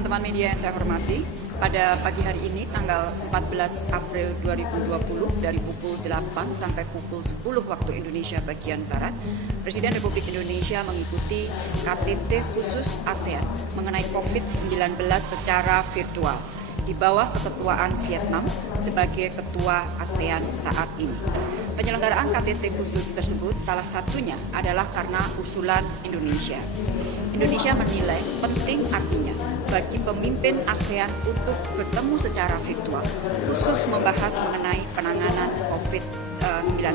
teman-teman media yang saya hormati, pada pagi hari ini tanggal 14 April 2020 dari pukul 8 sampai pukul 10 waktu Indonesia bagian Barat, Presiden Republik Indonesia mengikuti KTT khusus ASEAN mengenai COVID-19 secara virtual di bawah keketuaan Vietnam sebagai ketua ASEAN saat ini. Penyelenggaraan KTT khusus tersebut salah satunya adalah karena usulan Indonesia. Indonesia menilai penting artinya bagi pemimpin ASEAN untuk bertemu secara virtual, khusus membahas mengenai penanganan COVID-19.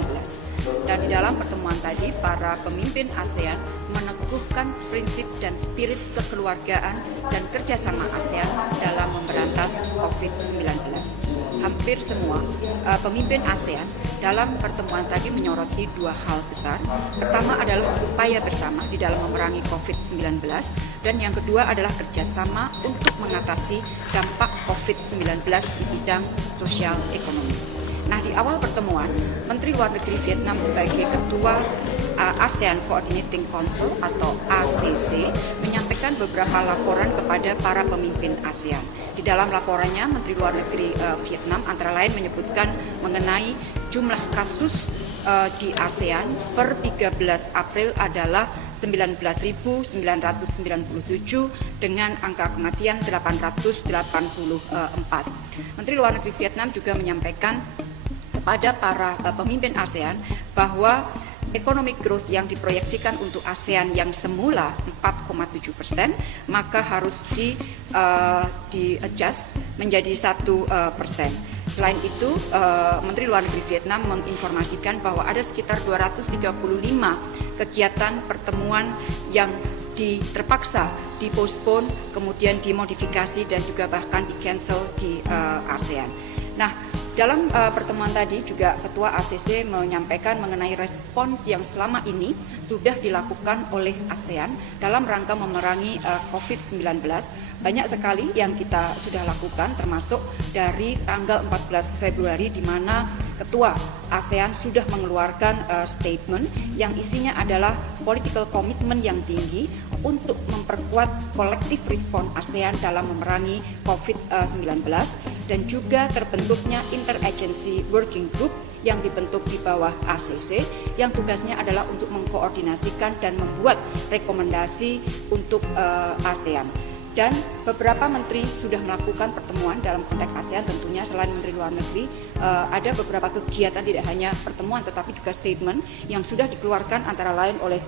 Dan di dalam pertemuan tadi, para pemimpin ASEAN meneguhkan prinsip dan spirit kekeluargaan dan kerjasama ASEAN dalam memberantas COVID-19. Hampir semua pemimpin ASEAN dalam pertemuan tadi menyoroti dua hal besar. Pertama adalah upaya bersama di dalam memerangi COVID-19, dan yang kedua adalah kerjasama untuk mengatasi dampak COVID-19 di bidang sosial ekonomi. Nah, di awal pertemuan, Menteri Luar Negeri Vietnam sebagai Ketua ASEAN Coordinating Council atau ACC menyampaikan beberapa laporan kepada para pemimpin ASEAN. Di dalam laporannya, Menteri Luar Negeri Vietnam antara lain menyebutkan mengenai jumlah kasus di ASEAN per 13 April adalah 19.997 dengan angka kematian 884. Menteri Luar Negeri Vietnam juga menyampaikan kepada para pemimpin ASEAN bahwa economic growth yang diproyeksikan untuk ASEAN yang semula 4,7%, maka harus di-adjust menjadi 1%. Selain itu, Menteri Luar Negeri Vietnam menginformasikan bahwa ada sekitar 235 kegiatan pertemuan yang terpaksa dipospon, kemudian dimodifikasi dan juga bahkan di-cancel di ASEAN. Nah, dalam pertemuan tadi juga Ketua ACC menyampaikan mengenai respons yang selama ini sudah dilakukan oleh ASEAN dalam rangka memerangi COVID-19. Banyak sekali yang kita sudah lakukan, termasuk dari tanggal 14 Februari di mana Ketua ASEAN sudah mengeluarkan statement yang isinya adalah political commitment yang tinggi untuk memperkuat kolektif respon ASEAN dalam memerangi COVID-19 dan juga terbentuknya Interagency Working Group yang dibentuk di bawah ACC yang tugasnya adalah untuk mengkoordinasikan dan membuat rekomendasi untuk ASEAN. Dan beberapa menteri sudah melakukan pertemuan dalam konteks ASEAN, tentunya selain Menteri Luar Negeri, ada beberapa kegiatan tidak hanya pertemuan tetapi juga statement yang sudah dikeluarkan antara lain oleh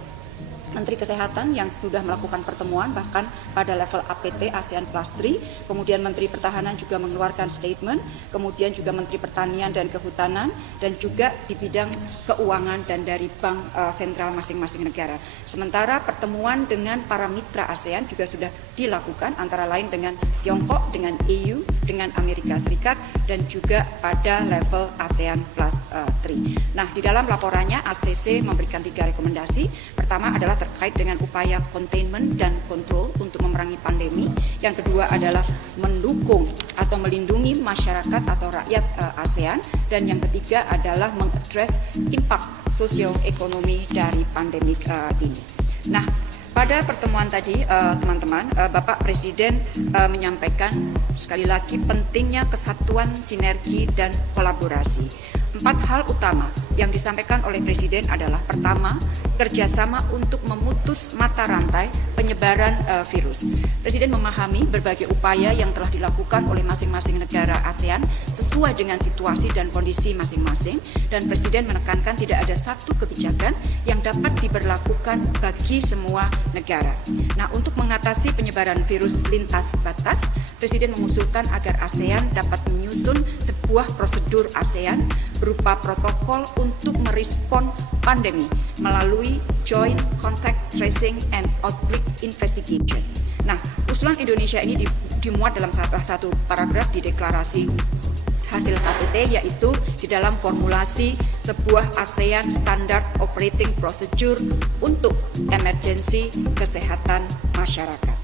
Menteri Kesehatan yang sudah melakukan pertemuan bahkan pada level APT ASEAN Plus 3, kemudian Menteri Pertahanan juga mengeluarkan statement, kemudian juga Menteri Pertanian dan Kehutanan, dan juga di bidang keuangan dan dari bank sentral masing-masing negara. Sementara pertemuan dengan para mitra ASEAN juga sudah dilakukan antara lain dengan Tiongkok, dengan EU, dengan Amerika Serikat, dan juga pada level ASEAN Plus 3. Nah, di dalam laporannya ACC memberikan 3 rekomendasi. Pertama adalah terkait dengan upaya containment dan kontrol untuk memerangi pandemi. Yang kedua adalah mendukung atau melindungi masyarakat atau rakyat ASEAN. Dan yang ketiga adalah mengadres impak sosioekonomi dari pandemi ini. Nah, pada pertemuan tadi, teman-teman, Bapak Presiden menyampaikan sekali lagi pentingnya kesatuan, sinergi, dan kolaborasi. 4 hal utama yang disampaikan oleh Presiden adalah pertama, kerjasama untuk memutus mata rantai penyebaran virus. Presiden memahami berbagai upaya yang telah dilakukan oleh masing-masing negara ASEAN sesuai dengan situasi dan kondisi masing-masing, dan Presiden menekankan tidak ada satu kebijakan yang dapat diberlakukan bagi semua negara. Nah, untuk mengatasi penyebaran virus lintas batas, Presiden mengusulkan agar ASEAN dapat menyusun sebuah prosedur ASEAN berupa protokol untuk merespon pandemi melalui Joint Contact Tracing and Outbreak Investigation. Nah, usulan Indonesia ini dimuat dalam salah satu paragraf di deklarasi hasil KTT, yaitu di dalam formulasi sebuah ASEAN Standard Operating Procedure untuk emergensi kesehatan masyarakat.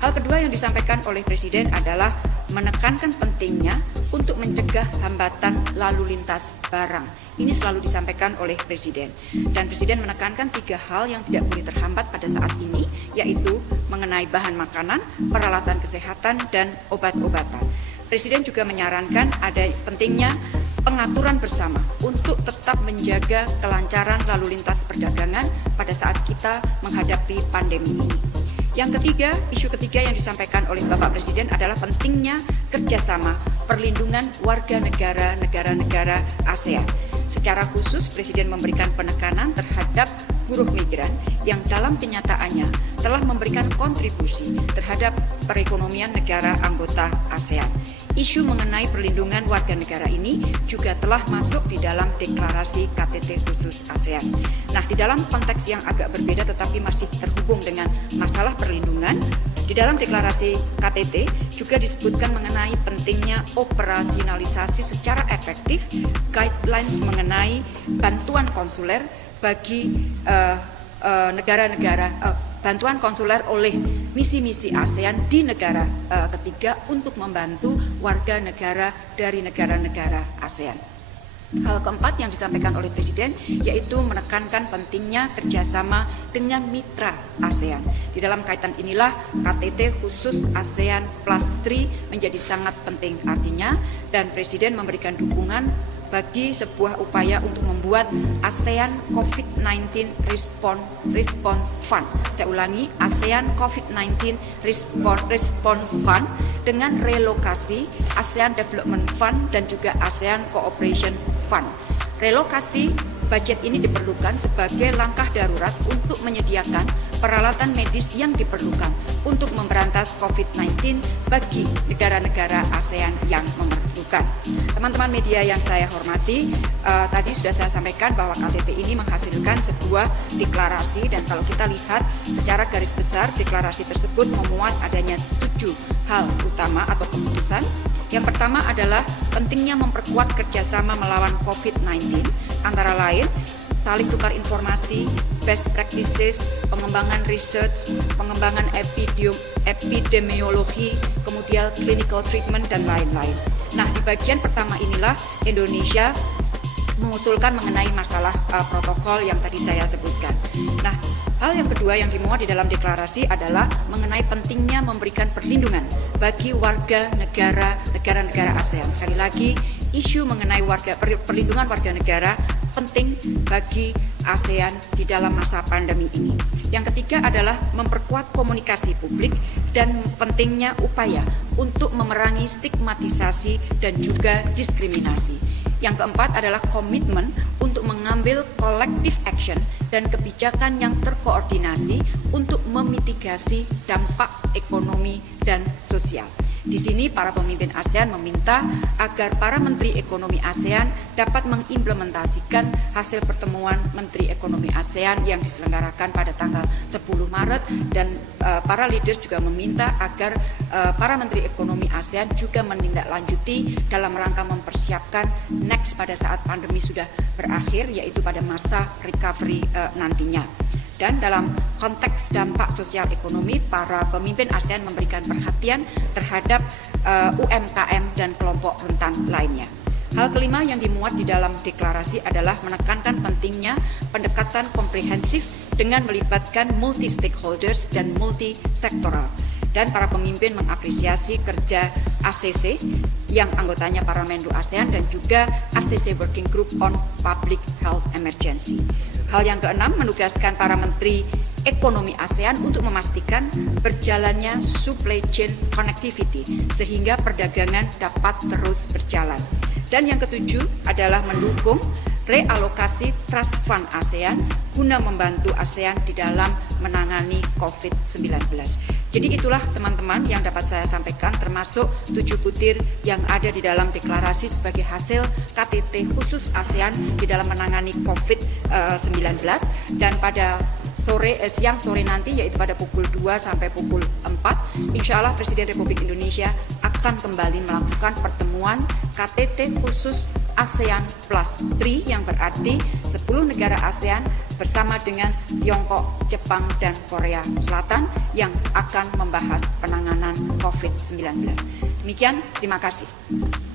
Hal kedua yang disampaikan oleh Presiden adalah menekankan pentingnya untuk mencegah hambatan lalu lintas barang. Ini selalu disampaikan oleh Presiden. Dan Presiden menekankan 3 hal yang tidak boleh terhambat pada saat ini, yaitu mengenai bahan makanan, peralatan kesehatan, dan obat-obatan. Presiden juga menyarankan ada pentingnya pengaturan bersama untuk tetap menjaga kelancaran lalu lintas perdagangan pada saat kita menghadapi pandemi ini. Yang ketiga, isu ketiga yang disampaikan oleh Bapak Presiden adalah pentingnya kerjasama perlindungan warga negara ASEAN. Secara khusus, Presiden memberikan penekanan terhadap buruh migran yang dalam kenyataannya telah memberikan kontribusi terhadap perekonomian negara anggota ASEAN. Isu mengenai perlindungan warga negara ini juga telah masuk di dalam deklarasi KTT khusus ASEAN. Nah, di dalam konteks yang agak berbeda tetapi masih terhubung dengan masalah perlindungan, di dalam deklarasi KTT juga disebutkan mengenai pentingnya operasionalisasi secara efektif guidelines mengenai bantuan konsuler bagi bantuan konsuler oleh misi-misi ASEAN di negara ketiga untuk membantu warga negara dari negara-negara ASEAN. Hal keempat yang disampaikan oleh Presiden yaitu menekankan pentingnya kerjasama dengan mitra ASEAN. Di dalam kaitan inilah KTT khusus ASEAN Plus 3 menjadi sangat penting artinya, dan Presiden memberikan dukungan bagi sebuah upaya untuk membuat ASEAN COVID-19 Response Fund. Saya ulangi, ASEAN COVID-19 Response Fund dengan relokasi ASEAN Development Fund dan juga ASEAN Cooperation Fund. Relokasi budget ini diperlukan sebagai langkah darurat untuk menyediakan peralatan medis yang diperlukan untuk memberantas COVID-19 bagi negara-negara ASEAN yang memerlukan. Teman-teman media yang saya hormati, tadi sudah saya sampaikan bahwa KTT ini menghasilkan sebuah deklarasi, dan kalau kita lihat secara garis besar deklarasi tersebut memuat adanya 7 hal utama atau keputusan. Yang pertama adalah pentingnya memperkuat kerjasama melawan COVID-19, antara lain saling tukar informasi, best practices, pengembangan research, pengembangan epidemiologi, kemudian clinical treatment, dan lain-lain. Nah, di bagian pertama inilah Indonesia mengusulkan mengenai masalah protokol yang tadi saya sebutkan. Nah, hal yang kedua yang dimuat di dalam deklarasi adalah mengenai pentingnya memberikan perlindungan bagi warga negara-negara ASEAN. Sekali lagi, isu mengenai perlindungan warga negara penting bagi ASEAN di dalam masa pandemi ini. Yang ketiga adalah memperkuat komunikasi publik dan pentingnya upaya untuk memerangi stigmatisasi dan juga diskriminasi. Yang keempat adalah komitmen untuk mengambil collective action dan kebijakan yang terkoordinasi untuk memitigasi dampak ekonomi dan sosial. Di sini para pemimpin ASEAN meminta agar para Menteri Ekonomi ASEAN dapat mengimplementasikan hasil pertemuan Menteri Ekonomi ASEAN yang diselenggarakan pada tanggal 10 Maret dan para leaders juga meminta agar para Menteri Ekonomi ASEAN juga menindaklanjuti dalam rangka mempersiapkan next pada saat pandemi sudah berakhir, yaitu pada masa recovery nantinya. Dan dalam konteks dampak sosial ekonomi, para pemimpin ASEAN memberikan perhatian terhadap UMKM dan kelompok rentan lainnya. Hal kelima yang dimuat di dalam deklarasi adalah menekankan pentingnya pendekatan komprehensif dengan melibatkan multi-stakeholders dan multi-sektoral. Dan para pemimpin mengapresiasi kerja ACC yang anggotanya para Menlu ASEAN dan juga ACC Working Group on Public Health Emergency. Hal yang keenam, menugaskan para Menteri Ekonomi ASEAN untuk memastikan berjalannya supply chain connectivity sehingga perdagangan dapat terus berjalan. Dan yang ketujuh adalah mendukung realokasi Trust Fund ASEAN guna membantu ASEAN di dalam menangani COVID-19. Jadi itulah teman-teman yang dapat saya sampaikan, termasuk 7 butir yang ada di dalam deklarasi sebagai hasil KTT khusus ASEAN di dalam menangani COVID-19. Dan pada siang sore nanti, yaitu pada pukul 2 sampai pukul 4, insya Allah Presiden Republik Indonesia akan kembali melakukan pertemuan KTT khusus ASEAN Plus 3 yang berarti 10 negara ASEAN bersama dengan Tiongkok, Jepang, dan Korea Selatan yang akan membahas penanganan COVID-19. Demikian, terima kasih.